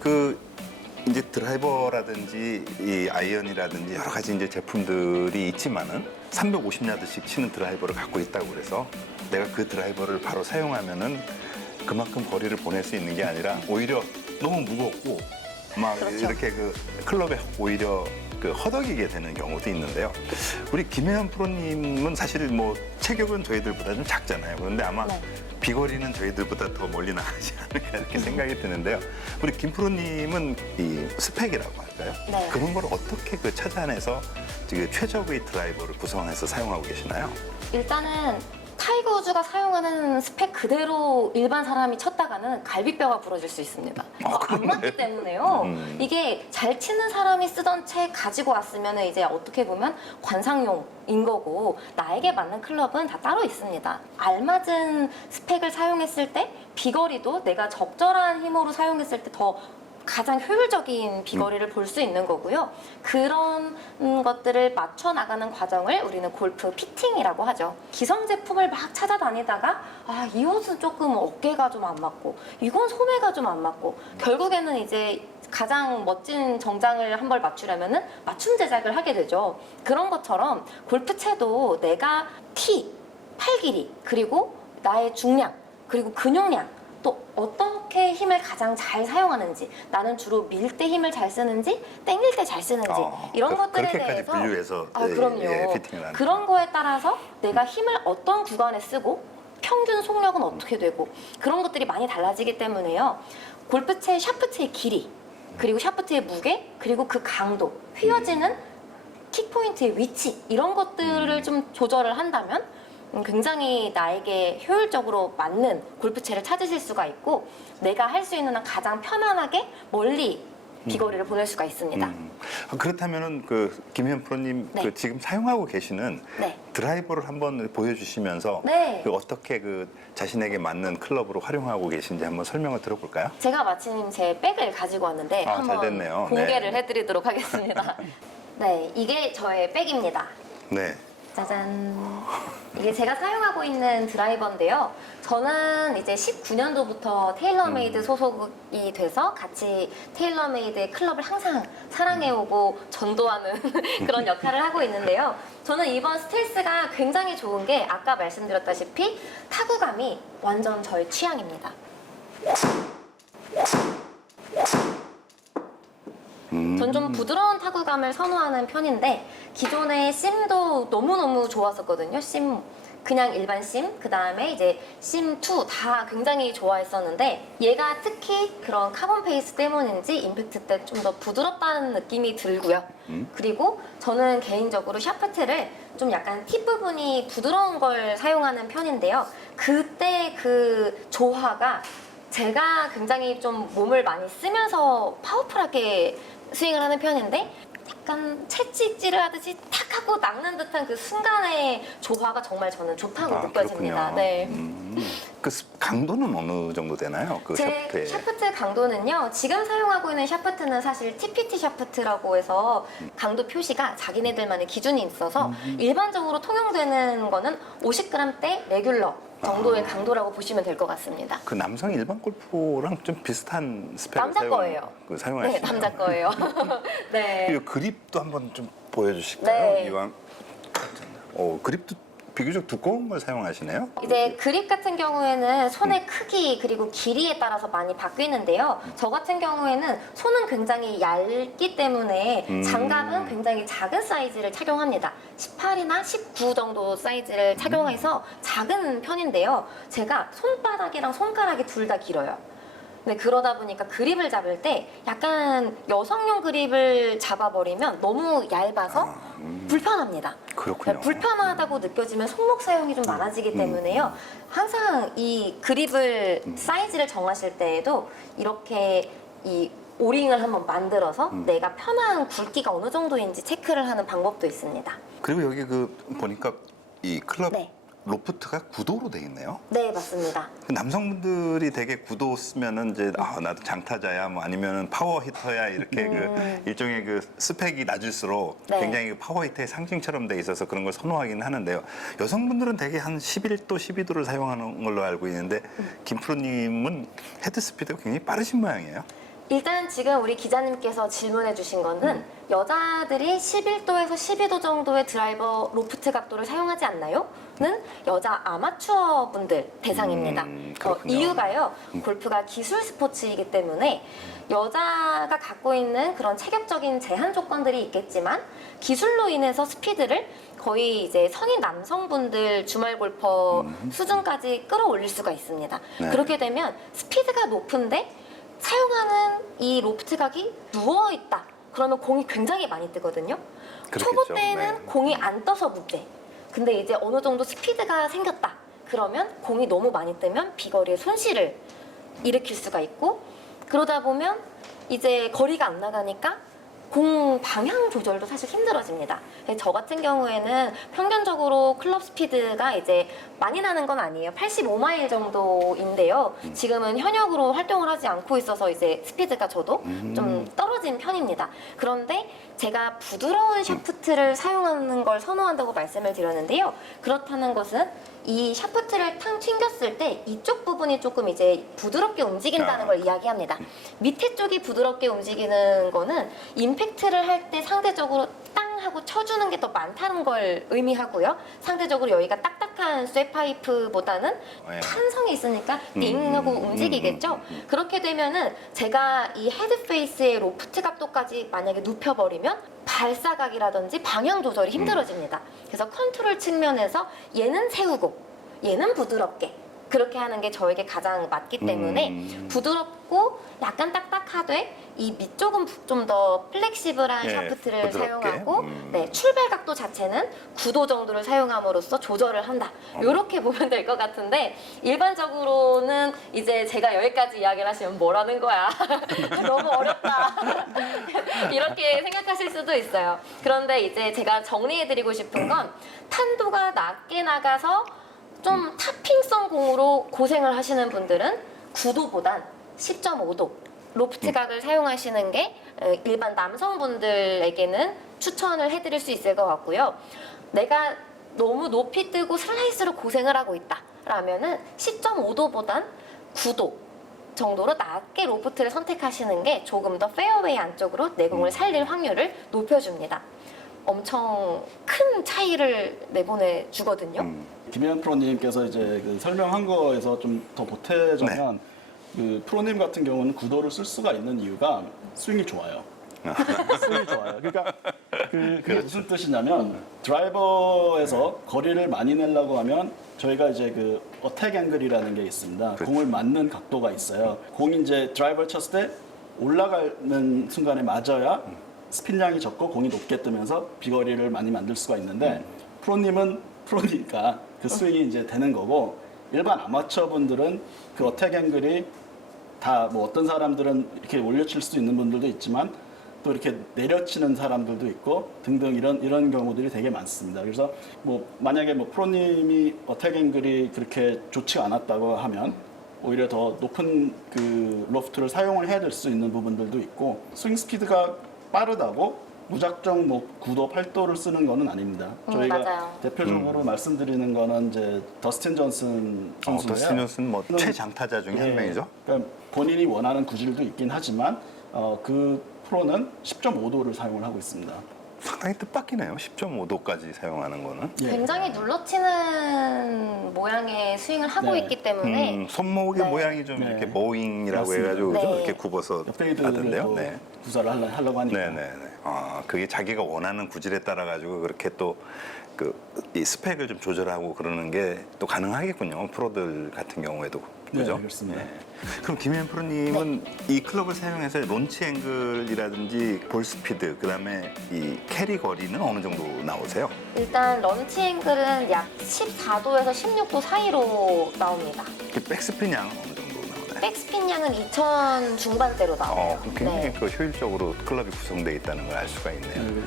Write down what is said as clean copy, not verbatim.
그 이제 드라이버라든지 이 아이언이라든지 여러 가지 이제 제품들이 있지만은 350야드씩 치는 드라이버를 갖고 있다고 그래서 내가 그 드라이버를 바로 사용하면은 그만큼 거리를 보낼 수 있는 게 아니라 오히려 너무 무겁고 막 그렇죠. 이렇게 그 클럽에 오히려 그 허덕이게 되는 경우도 있는데요. 우리 김혜연 프로님은 사실 뭐 체격은 저희들보다 좀 작잖아요. 그런데 아마 네. 비거리는 저희들보다 더 멀리 나가지 않을까 이렇게 생각이 드는데요. 우리 김 프로님은 이 스펙이라고 할까요? 네. 그런 걸 어떻게 그 찾아내서 지금 최적의 드라이버를 구성해서 사용하고 계시나요? 일단은 타이거 우즈가 사용하는 스펙 그대로 일반 사람이 쳤다가는 갈비뼈가 부러질 수 있습니다. 안 맞기 때문에요. 이게 잘 치는 사람이 쓰던 채 가지고 왔으면 이제 어떻게 보면 관상용인 거고 나에게 맞는 클럽은 다 따로 있습니다. 알맞은 스펙을 사용했을 때 비거리도 내가 적절한 힘으로 사용했을 때 더 가장 효율적인 비거리를 볼 수 있는 거고요. 그런 것들을 맞춰 나가는 과정을 우리는 골프 피팅이라고 하죠. 기성 제품을 막 찾아다니다가 이 옷은 조금 어깨가 좀 안 맞고 이건 소매가 좀 안 맞고 결국에는 이제 가장 멋진 정장을 한 벌 맞추려면은 맞춤 제작을 하게 되죠. 그런 것처럼 골프채도 내가 티, 팔 길이, 그리고 나의 중량, 그리고 근육량, 또 어떻게 힘을 가장 잘 사용하는지, 나는 주로 밀 때 힘을 잘 쓰는지 땡길 때 잘 쓰는지 이런 것들에 그렇게까지 대해서 분류해서 그럼요. 피팅을 하는 그런 거에 따라서 내가 힘을 어떤 구간에 쓰고 평균 속력은 어떻게 되고 그런 것들이 많이 달라지기 때문에요. 골프채 샤프트의 길이, 그리고 샤프트의 무게, 그리고 그 강도, 휘어지는 킥포인트의 위치 이런 것들을 좀 조절을 한다면 굉장히 나에게 효율적으로 맞는 골프채를 찾으실 수가 있고 내가 할 수 있는 한 가장 편안하게 멀리 비거리를 보낼 수가 있습니다. 그렇다면은 그 김혜연 프로님 네. 그 지금 사용하고 계시는 네. 드라이버를 한번 보여주시면서 네. 그 어떻게 그 자신에게 맞는 클럽으로 활용하고 계신지 한번 설명을 들어볼까요? 제가 마침 제 백을 가지고 왔는데 잘 한번 됐네요. 공개를 네. 해드리도록 하겠습니다. 네, 이게 저의 백입니다. 네. 짜잔. 이게 제가 사용하고 있는 드라이버인데요. 저는 이제 19년도부터 테일러메이드 소속이 돼서 같이 테일러메이드의 클럽을 항상 사랑해오고 전도하는 그런 역할을 하고 있는데요. 저는 이번 스텔스가 굉장히 좋은 게 아까 말씀드렸다시피 타구감이 완전 저의 취향입니다. 전 좀 부드러운 타구감을 선호하는 편인데 기존의 심도 너무너무 좋았었거든요. 심 그냥 일반 심, 그 다음에 이제 심2 다 굉장히 좋아했었는데 얘가 특히 그런 카본 페이스 때문인지 임팩트 때 좀 더 부드럽다는 느낌이 들고요. 그리고 저는 개인적으로 샤프트를 좀 약간 팁 부분이 부드러운 걸 사용하는 편인데요. 그때 그 조화가 제가 굉장히 좀 몸을 많이 쓰면서 파워풀하게 스윙을 하는 편인데 약간 채찍질을 하듯이 탁 하고 낚는 듯한 그 순간의 조화가 정말 저는 좋다고 느껴집니다. 그렇군요. 네. 그 강도는 어느 정도 되나요? 그 제 샤프트의. 샤프트 강도는요. 지금 사용하고 있는 샤프트는 사실 TPT 샤프트라고 해서 강도 표시가 자기네들만의 기준이 있어서 일반적으로 통용되는 거는 50g대 레귤러 정도의 강도라고 보시면 될 것 같습니다. 그 남성 일반 골프랑 좀 비슷한 스펙을 남자 거예요. 사용하시나요? 네, 남자 거예요. 네. 이 그립도 한번 좀 보여주실까요? 네. 이왕. 그립도 비교적 두꺼운 걸 사용하시네요. 이제 그립 같은 경우에는 손의 크기 그리고 길이에 따라서 많이 바뀌는데요. 저 같은 경우에는 손은 굉장히 얇기 때문에 장갑은 굉장히 작은 사이즈를 착용합니다. 18이나 19 정도 사이즈를 착용해서 작은 편인데요. 제가 손바닥이랑 손가락이 둘 다 길어요. 네, 그러다 보니까 그립을 잡을 때 약간 여성용 그립을 잡아버리면 너무 얇아서 불편합니다. 그렇군요. 네, 불편하다고 느껴지면 손목 사용이 좀 많아지기 때문에요. 항상 이 그립을 사이즈를 정하실 때에도 이렇게 이 오링을 한번 만들어서 내가 편한 굵기가 어느 정도인지 체크를 하는 방법도 있습니다. 그리고 여기 그 보니까 이 클럽 네. 로프트가 구도로 되어 있네요. 네, 맞습니다. 남성분들이 되게 구도 쓰면은 이제 나도 장타자야 뭐 아니면은 파워 히터야 이렇게 그 일종의 그 스펙이 낮을수록 네. 굉장히 그 파워 히터의 상징처럼 돼 있어서 그런 걸 선호하긴 하는데요. 여성분들은 대개 한 11도, 12도를 사용하는 걸로 알고 있는데 김프로님은 헤드 스피드가 굉장히 빠르신 모양이에요. 일단 지금 우리 기자님께서 질문해 주신 거는 여자들이 11도에서 12도 정도의 드라이버 로프트 각도를 사용하지 않나요? 는 여자 아마추어 분들 대상입니다. 그렇군요. 이유가요. 골프가 기술 스포츠이기 때문에 여자가 갖고 있는 그런 체격적인 제한 조건들이 있겠지만 기술로 인해서 스피드를 거의 이제 성인 남성분들 주말 골퍼 수준까지 끌어올릴 수가 있습니다. 네. 그렇게 되면 스피드가 높은데 사용하는 이 로프트 각이 누워 있다. 그러면 공이 굉장히 많이 뜨거든요. 그렇겠죠. 초보 때는 네. 공이 안 떠서 문제. 근데 이제 어느 정도 스피드가 생겼다. 그러면 공이 너무 많이 뜨면 비거리에 손실을 일으킬 수가 있고 그러다 보면 이제 거리가 안 나가니까 공 방향 조절도 사실 힘들어집니다. 그래서 저 같은 경우에는 평균적으로 클럽 스피드가 이제 많이 나는 건 아니에요. 85마일 정도인데요. 지금은 현역으로 활동을 하지 않고 있어서 이제 스피드가 저도 좀 떨어진 편입니다. 그런데 제가 부드러운 샤프트를 사용하는 걸 선호한다고 말씀을 드렸는데요. 그렇다는 것은 이 샤프트를 탕 튕겼을 때 이쪽 부분이 조금 이제 부드럽게 움직인다는 걸 이야기합니다. 밑에 쪽이 부드럽게 움직이는 거는 임팩트를 할 때 상대적으로 땅 하고 쳐주는 게 더 많다는 걸 의미하고요. 상대적으로 여기가 딱딱한 쇠파이프보다는 네. 탄성이 있으니까 띵 하고 움직이겠죠. 그렇게 되면은 제가 이 헤드 페이스의 로프트 각도까지 만약에 눕혀버리면 발사각이라든지 방향 조절이 힘들어집니다. 그래서 컨트롤 측면에서 얘는 세우고 얘는 부드럽게 그렇게 하는 게 저에게 가장 맞기 때문에 부드럽고 약간 딱딱하되 이 밑쪽은 좀 더 플렉시블한 예, 샤프트를 부드럽게. 사용하고 네, 출발 각도 자체는 9도 정도를 사용함으로써 조절을 한다. 이렇게 보면 될 것 같은데 일반적으로는 이제 제가 여기까지 이야기를 하시면 뭐라는 거야. 너무 어렵다. 이렇게 생각하실 수도 있어요. 그런데 이제 제가 정리해드리고 싶은 건 탄도가 낮게 나가서 좀 타핑성 공으로 고생을 하시는 분들은 9도보단 10.5도 로프트 각을 사용하시는 게 일반 남성분들에게는 추천을 해드릴 수 있을 것 같고요. 내가 너무 높이 뜨고 슬라이스로 고생을 하고 있다 라면은 10.5도보단 9도 정도로 낮게 로프트를 선택하시는 게 조금 더 페어웨이 안쪽으로 내공을 살릴 확률을 높여줍니다. 엄청 큰 차이를 내보내 주거든요. 김현 프로님께서 이제 그 설명한 거에서 좀 더 보태자면 그 프로님 같은 경우는 구도를 쓸 수가 있는 이유가 스윙이 좋아요. 스윙이 좋아요. 그러니까 그게 무슨 뜻이냐면 드라이버에서 거리를 많이 내려고 하면 저희가 이제 그 어택 앵글이라는 게 있습니다. 공을 맞는 각도가 있어요. 공이 이제 드라이버를 쳤을 때 올라가는 순간에 맞아야 스핀량이 적고 공이 높게 뜨면서 비거리를 많이 만들 수가 있는데 프로님은 프로니까 그 스윙이 이제 되는 거고 일반 아마추어 분들은 그 어택 앵글이 다 뭐 어떤 사람들은 이렇게 올려칠 수 있는 분들도 있지만 또 이렇게 내려치는 사람들도 있고 등등 이런 경우들이 되게 많습니다. 그래서 뭐 만약에 뭐 프로님이 어택 앵글이 그렇게 좋지가 않았다고 하면 오히려 더 높은 그 로프트를 사용을 해야 될 수 있는 부분들도 있고 스윙 스피드가 빠르다고 무작정 뭐 9도, 8도를 쓰는 거는 아닙니다. 저희가 맞아요. 대표적으로 말씀드리는 거는 이제 더스틴 존슨 선수예요. 더스틴 존슨 뭐 최장타자 중에 한 명이죠. 그러니까 본인이 원하는 구질도 있긴 하지만 그 프로는 10.5도를 사용을 하고 있습니다. 상당히 뜻밖이네요. 10.5도까지 사용하는 거는. 예. 굉장히 눌러치는 모양의 스윙을 하고 네. 있기 때문에 손목의 네. 모양이 좀 네. 이렇게 모잉이라고 맞습니다. 해가지고 네. 좀 이렇게 굽어서 페이드를 하던데요. 또 네. 구사를 하려고 하니까. 네네네. 아, 그게 자기가 원하는 구질에 따라 가지고 그렇게 또 이 스펙을 좀 조절하고 그러는 게 또 가능하겠군요. 프로들 같은 경우에도. 그죠? 네, 그렇습니다. 그럼 김현 프로님은 이 클럽을 사용해서 론치 앵글이라든지 볼 스피드, 그다음에 이 캐리 거리는 어느 정도 나오세요? 일단 런치 앵글은 약 14도에서 16도 사이로 나옵니다. 그 백스핀 양은 어느 정도 나오나요? 백스핀 양은 2000 중반대로 나와요. 그럼 굉장히 네. 그 효율적으로 클럽이 구성되어 있다는 걸 알 수가 있네요. 네.